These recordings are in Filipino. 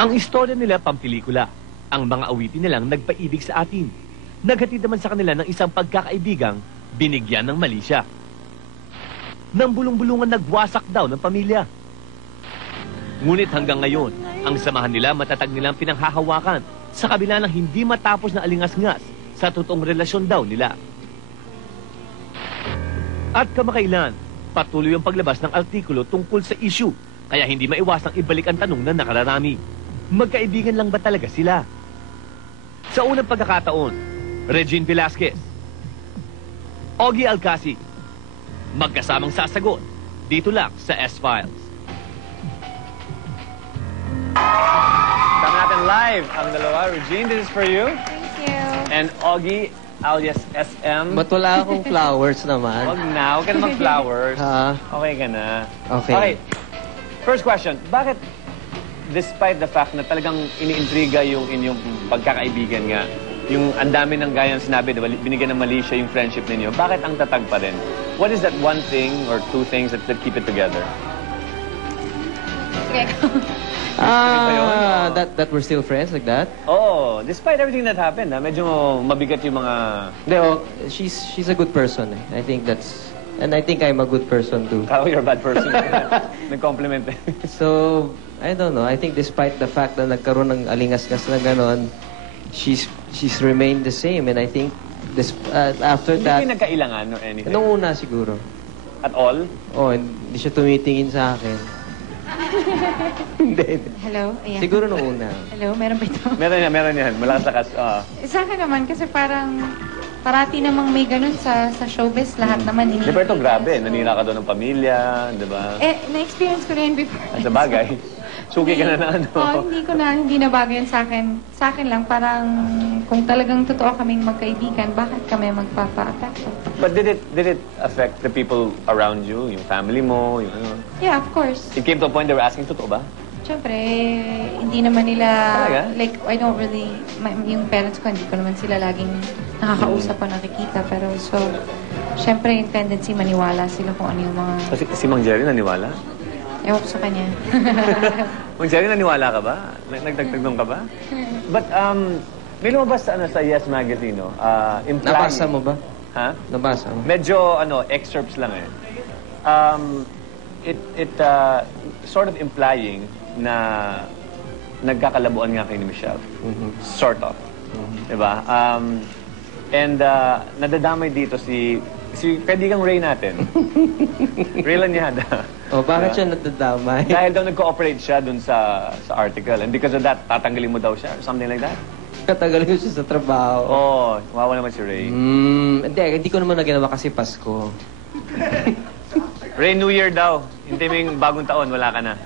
Ang istorya nila pampelikula. Ang mga awitin nilang nagpaibig sa atin. Naghatid naman sa kanila ng isang pagkakaibigang binigyan ng mali siya. Nang bulong-bulungan nagwasak daw ng pamilya. Ngunit hanggang ngayon, ang samahan nila matatag nilang pinanghahawakan sa kabila ng hindi matapos na alingas-ngas sa totoong relasyon daw nila. At kamakailan, patuloy ang paglabas ng artikulo tungkol sa issue, kaya hindi maiwasang ibalik ang tanong na nakararami. Magkaibigan lang ba talaga sila? Sa unang pagkakataon, Regine Velasquez, Ogie Alcacid, magkasamang sasagot dito lang sa S-Files. Tama natin live ang dalawa. Regine, this is for you. Thank you. And Ogie, alias SM. Ba't wala akong flowers naman? Huwag na, huwag ka naman flowers. Ha? Okay ka na. Okay. Okay, first question. Bakit, despite the fact na talagang iniintriga yung inyong pagkakaibigan nga, yung ang dami ng gayang sinabi, diba, binigyan ng mali siya yung friendship ninyo, bakit ang tatag pa rin? What is that one thing or two things that keep it together? Okay. That we're still friends like that? Oh, despite everything that happened, medyo mabigat yung mga... Hindi, she's a good person. I think that's... And I think I'm a good person too. Kala ko you're a bad person. Nag-compliment eh. So, I don't know. I think despite the fact na nagkaroon ng alingas-ngas na ganon, she's remained the same. And I think this, after that... Hindi nagkailangan or anything? Nung una siguro. At all? Oh, hindi siya tumitingin sa akin. Hindi. Hello? Ayan. Siguro nung una. Hello? Meron ba ito? Meron yan. Malakas-lakas. Sa akin naman, kasi parang parati namang may ganun sa showbiz. Lahat naman Di ba ito grabe? Nanira ka doon ng pamilya, di ba? Na-experience ko na yun before. At sa bagay, suki ka na na ano. Hindi na bagay yun sa akin. Sa akin lang, parang kung talagang totoo kaming magkaibigan, bakit kami magpapa-apekto? But did it affect the people around you? Yung family mo? Yung ano? Yeah, of course. It came to a point they were asking, totoo ba? Siyempre, hindi naman nila, Talaga? like, I don't really, yung parents ko, hindi ko naman sila laging nakakausap o nakikita. Pero, so, siyempre, yung tendency maniwala sila kung ano yung mga... Kasi si Mang Jerry naniwala? Ewan ko sa kanya. Mang Jerry naniwala ka ba? Nagdagdagdong ka ba? But, may lumabas sa, sa Yes Magazine, no? Implying... Nabasa mo ba? Ha? Nabasa mo? Medyo, excerpts lang eh. It sort of implying na nagkakalabuan nga kayo ni Michelle. Sort of. Diba? And nadadamay dito si kaibigang Ray natin. Ray Lanyada. Oh, bakit siya nadadamay? Dahil daw nag-cooperate siya dun sa article. And because of that, tatanggalin mo daw siya or something like that. Katagal ko siya sa trabaho. Oh, wawa naman si Ray. Hindi ko naman na ginawa kasi Pasko. Ray, New Year daw. Hindi mo yung bagong taon, wala ka na.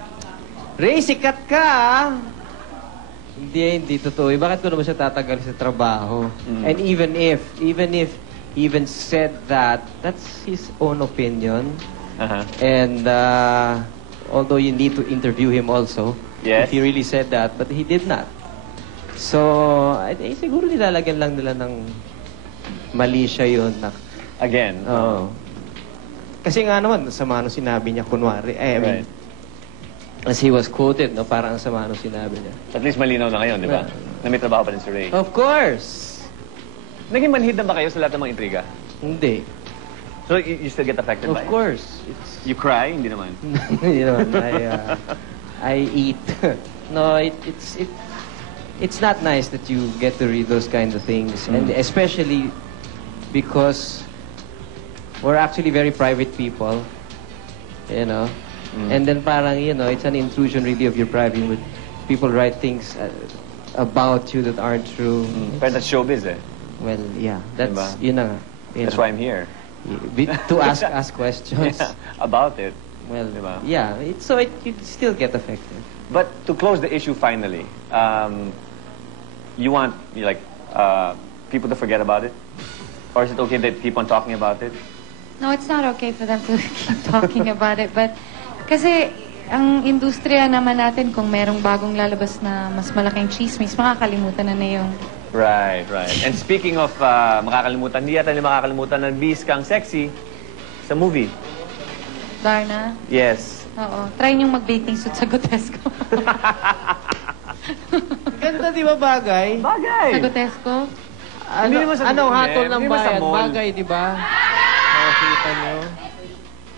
Ray, sikat ka ah! Hindi totoo. Bakit ko naman siya tatagal sa trabaho? And even if he even said that, that's his own opinion. And although you need to interview him also, Yes. if he really said that, but he did not. So, siguro nilalagyan lang nila ng mali siya yun. Again. Oo. Kasi nga naman, sama nung sinabi niya, kunwari. I mean, as he was quoted, no, parang sama nung sinabi niya. At least malinaw na ngayon, di ba? Na may trabaho pa rin si Ray. Of course! Naging manhid na ba kayo sa lahat ng mga intriga? Hindi. So, you still get affected by Of it? course. You cry? Hindi naman. You know, I eat. No, it's not nice that you get to read those kinds of things. And especially because we're actually very private people. You know? And then parang, it's an intrusion really of your privacy when people write things about you that aren't true. Pero that's showbiz eh. Well, yeah. That's, Diba? yun na nga. That's why I'm here. To ask questions. Yeah, about it. Well, Diba? yeah. So you still get affected. But to close the issue finally, you want people to forget about it? Or is it okay that keep on talking about it? No, it's not okay for them to keep talking about it. But, kasi, ang industriya naman natin, kung merong bagong lalabas na mas malaking chismis, makakalimutan na yung... Right. And speaking of makakalimutan, hindi yata nila makakalimutan na bis kang sexy sa movie. Darna? Yes. Oo. Try niyong mag-bathing suit sa Gotesco. maganda, di ba bagay? Bagay! Sagotesco? Hindi naman sa- Anong hatol hindi, ng hindi naman sa bayan? mall. Bagay, di ba? Nakita nyo?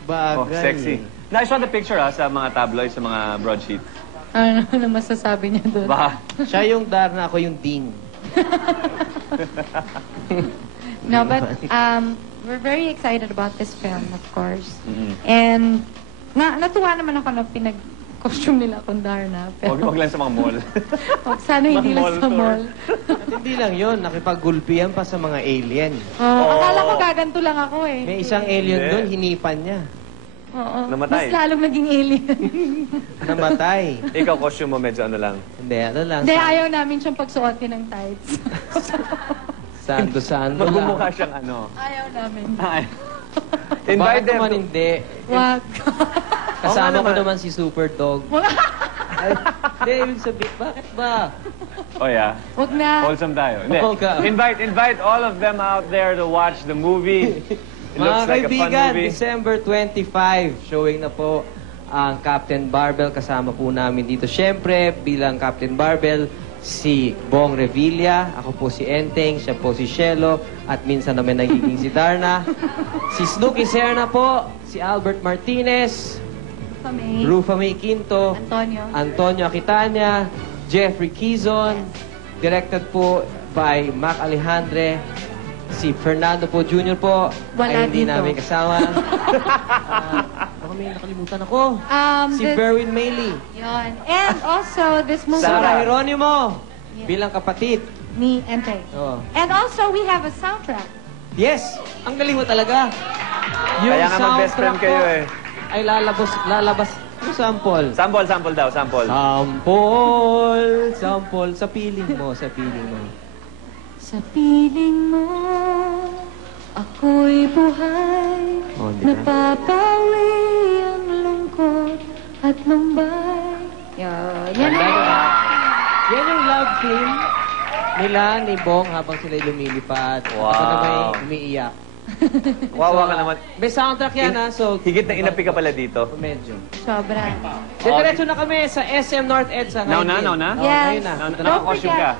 Bagay. Oh, sexy. Na, I saw the picture sa mga tabloids, sa mga broadsheet. Ano na masasabi niya doon? Baka, Siya yung Darna, ako yung Dean. No, but we're very excited about this film, of course. Mm-mm. And natuwa naman ako na pinag-costume nila akong Darna. wag lang sa mga mall. Wag sana hindi Mga lang mall sa tour. mall. At hindi lang yun, nakipag-gulpihan pa sa mga alien. Akala ko gaganto lang ako eh. May isang alien Hindi. doon, hinipan niya. Oo. Namatay. Mas lalong naging alien. Namatay. Ikaw, costume mo medyo ano lang. Hindi, ano lang. Hindi, ayaw namin siyang pagsuotin ng tights. Sando-sando lang. Magmumukha siyang ano. Ayaw namin. Invite Bakit them naman to... hindi? Wag. Kasama ko naman. naman si Super Dog. Ay, Hindi, ibig sabihin, bakit ba? Oh yeah. Wag na. Wholesome tayo. Hindi. Oo ka. Invite all of them out there to watch the movie. It Mga looks like a fun kaibigan, movie. December 25, showing na po ang Captain Barbell. Kasama po namin dito. Siyempre, bilang Captain Barbell, si Bong Revilla, ako po si Enteng, siya po si Shelo, at minsan naman nagiging si Darna. Si Snooki Serna po, si Albert Martinez, Kami. Rufa May Quinto, Antonio. Antonio Aquitania, Jeffrey Kizon, directed po by Mac Alejandre, si Fernando po Jr. po, Wala ay hindi dito. namin kasama. Baka may nakalimutan ako. Si This- Berwin Mailey, Yun. And also, this movie Sarah Geronimo, Yeah. bilang kapatid. ni Enteng. Oh. And also, we have a soundtrack. Yes, ang galing mo talaga. Yung Kaya nga mag-best friend soundtrack kayo po eh. ay lalabas, yung sample. Sample daw, sample. Sample, sa piling mo, sa piling mo. Sa piling mo, ako'y buhay. Oh, hindi ka. Napapawi ang lungkot at lumbay. Yan. Yan Ganda, ang diba? Yan yung love theme nila ni Bong habang sila lumilipad. Wow. Ako na may umiiyak. Wawa ka naman. May soundtrack yan ha, so... Higit na inapi ka pala dito. Medyo. sobra. Diretso na kami sa SM North EDSA Now ngayon. na? Oh, Yes. ngayon na. Naka-costume ka.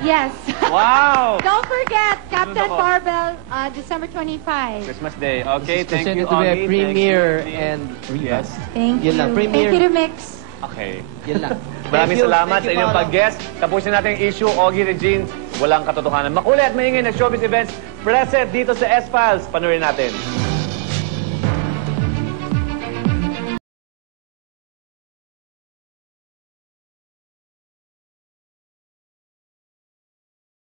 Yes. Wow! Don't forget, Captain Ano to? Barbell, December 25. Christmas Day. Okay, thank you, Presented to be a Augie. premiere Thank you. and Yes. Thank Yun you. lang, premiere. Thank you to Mix. Okay. Yun lang. Maraming Thank you. salamat Thank sa you, inyong Paolo. pag-guest. Tapusin natin ang issue, Augie Regine. Walang katotohanan. Makulay at maingay na showbiz events present dito sa S-Files. Panurin natin.